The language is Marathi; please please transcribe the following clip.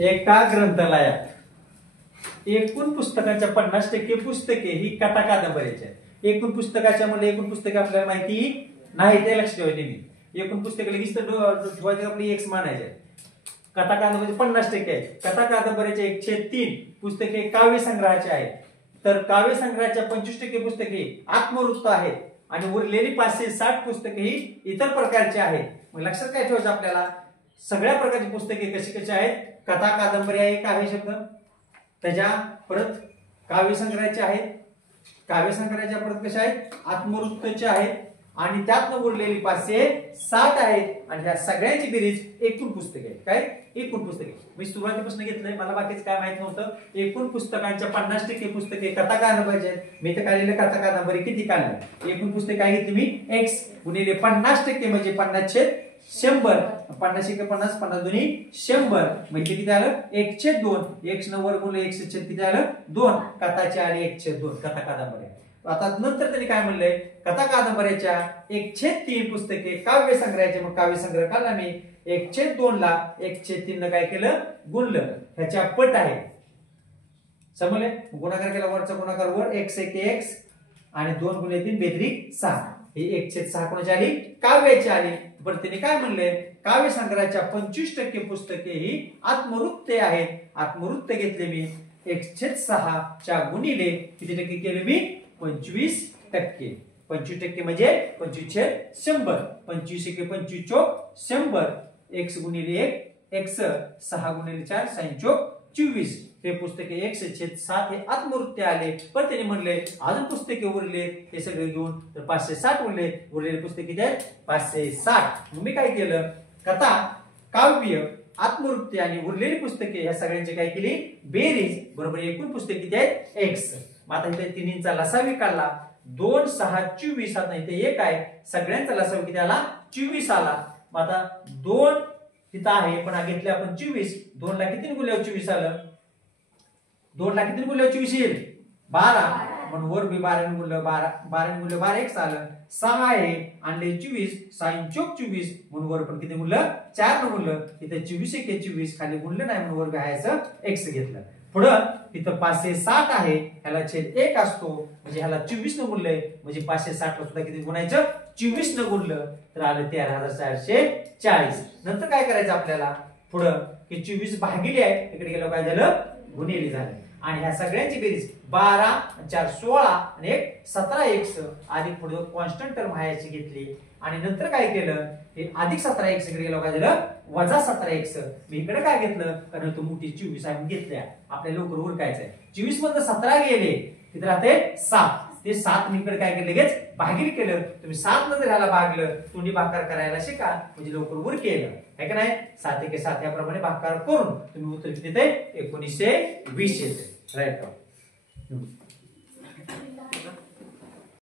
एका ग्रंथालयात एकूण पुस्तकाच्या 50% पुस्तके ही कथा कादंबरीची आहेत. एकूण पुस्तकाच्या म्हणजे एकूण पुस्तके आपल्याला माहिती नाही ते लक्ष ठेवायचे मी. एकूण पुस्तके लगेच तर ठेवायचे आपली एक्स मानायचे. कथा कादंबरी 50% आहेत. कथा कादंबरीचे 1/3 पुस्तके काव्य संग्रहाचे आहेत. तर काव्य संग्रहाच्या 25% पुस्तके आत्मवृत्त आहेत आणि उरलेली 560 पुस्तके ही इतर प्रकारची आहेत. मग लक्षात काय ठेवायचं आपल्याला, सगळ्या प्रकारची पुस्तके कशी आहेत. कथा कादंबरी आहे काव्य शब्द, त्याच्या परत काव्य संग्रहाचे आहेत, काव्य संग्रहाच्या परत कशा आहेत आत्मवृत्तचे आहेत आणि त्यातनं उरलेली 560 आहेत आणि ह्या सगळ्यांची बेरीज एकूण पुस्तके आहेत. काय एकूण पुस्तके. मी सुरुवातीपासून घेतलंय, मला बाकीच काय माहित नव्हतं. एकूण पुस्तकांच्या 50% पुस्तके कथा कादंबरीचे आहेत. मी तर काढलेलं कथा कादंबरी किती काढलं. एकूण पुस्तके काय घेतली मी x गुणिले 50% म्हणजे 50/100. 50 50 50 दोन्ही 100 म्हणजे किती आलं 1/2. x न वर्ग गुणिले x छेद किती आलं 2. कथाचे आले 1/2 कथा कादंबरी. आता नंतर त्यांनी काय म्हणलंय, कथा कादंबऱ्याच्या 1/3 पुस्तके काव्य संग्रहाचे. मग काव्य संग्रह काढला मी 1/2 ला 1/3 न काय केलं गुणलं. ह्याच्या पट आहे समजले. गुणाकार केला, वरचा गुणाकार वर x 1 x आणि 2 गुणिले 3 बेत्रिक 6. ही 1/6 कोणाची आली काव्याची आली. पण त्यांनी काय म्हणले, काव्य संग्रहाच्या 25% पुस्तके ही आत्मवृत्ते आहेत. आत्मवृत्त घेतले मी 1/6 च्या गुणिले किती टक्के केले मी 25%. 25% म्हणजे 25/100. 25 × 25 = 100. x गुणिले 1 x 6 गुणिले 4 6 = 24. हे पुस्तके 1/7 हे आत्मवृत्ते आले. पण त्यांनी म्हणले अजून पुस्तके उरले हे सगळे घेऊन तर 560 उरले. उरलेले पुस्तके किती आहेत 560. मी काय केलं, कथा काव्य आत्मवृत्ती आणि उरलेली पुस्तके ह्या सगळ्यांची काय केली बेरीज बरोबर एकूण पुस्तके किती आहेत x. आता इथे तिन्हींचा लसावी काढला 2 6 24. आता इथे 1 आहे, सगळ्यांचा लसावी किती आला 24 आला. मग आता 2 इथं आहे पण घेतले आपण 24. 2 ला किती गुणल्यावर 24 आलं. 2 ला किती गुणल्यावर 24 येईल 12. म्हणून वर बी 12 ने गुणलं 12 12 ने गुणलं 12 x आलं. 6 आहे आणले 24 6 × 24 म्हणून वर पण किती गुणलं 4 ने गुणलं. इथे 24 1 24 खाली गुणलं नाही म्हणून वर घ्यायचं x घेतलं. पुढं इथं 560 आहे, ह्याला छेद 1 असतो म्हणजे ह्याला 24 न गुणलंय म्हणजे 560 ला सुद्धा किती गुणायचं 24 न गुणलं तर आलं 13440. नंतर काय करायचं आपल्याला पुढं की 24 भागिले आहे इकडे गेलो काय झालं गुणिले झालं. आणि ह्या सगळ्यांची बेरीज 12 4 16 आणि 1 17x आधी पुढे कॉन्स्टंट टर्म हायची घेतली आणि नंतर काय केलं हे अधिक 17x इकडे गेलो काय झालं वजा 17x. मी इकडे काय घेतलं कारण तो मोठी 24 आहे घेतल्या आपल्याला लवकर उरकायचंय. 24 मधून 17 गेले तिथे राहते 7. ते 7 मी इकडे काय केलं लगेच भागिले केलं. तुम्ही 7 नंतर ह्याला भागलं तोंडी भागाकार करायला शिका म्हणजे लवकर उर केलं आहे का नाही. 7 1 7 याप्रमाणे भागाकार करून तुम्ही उत्तर किती येते 1920 येते. राईट.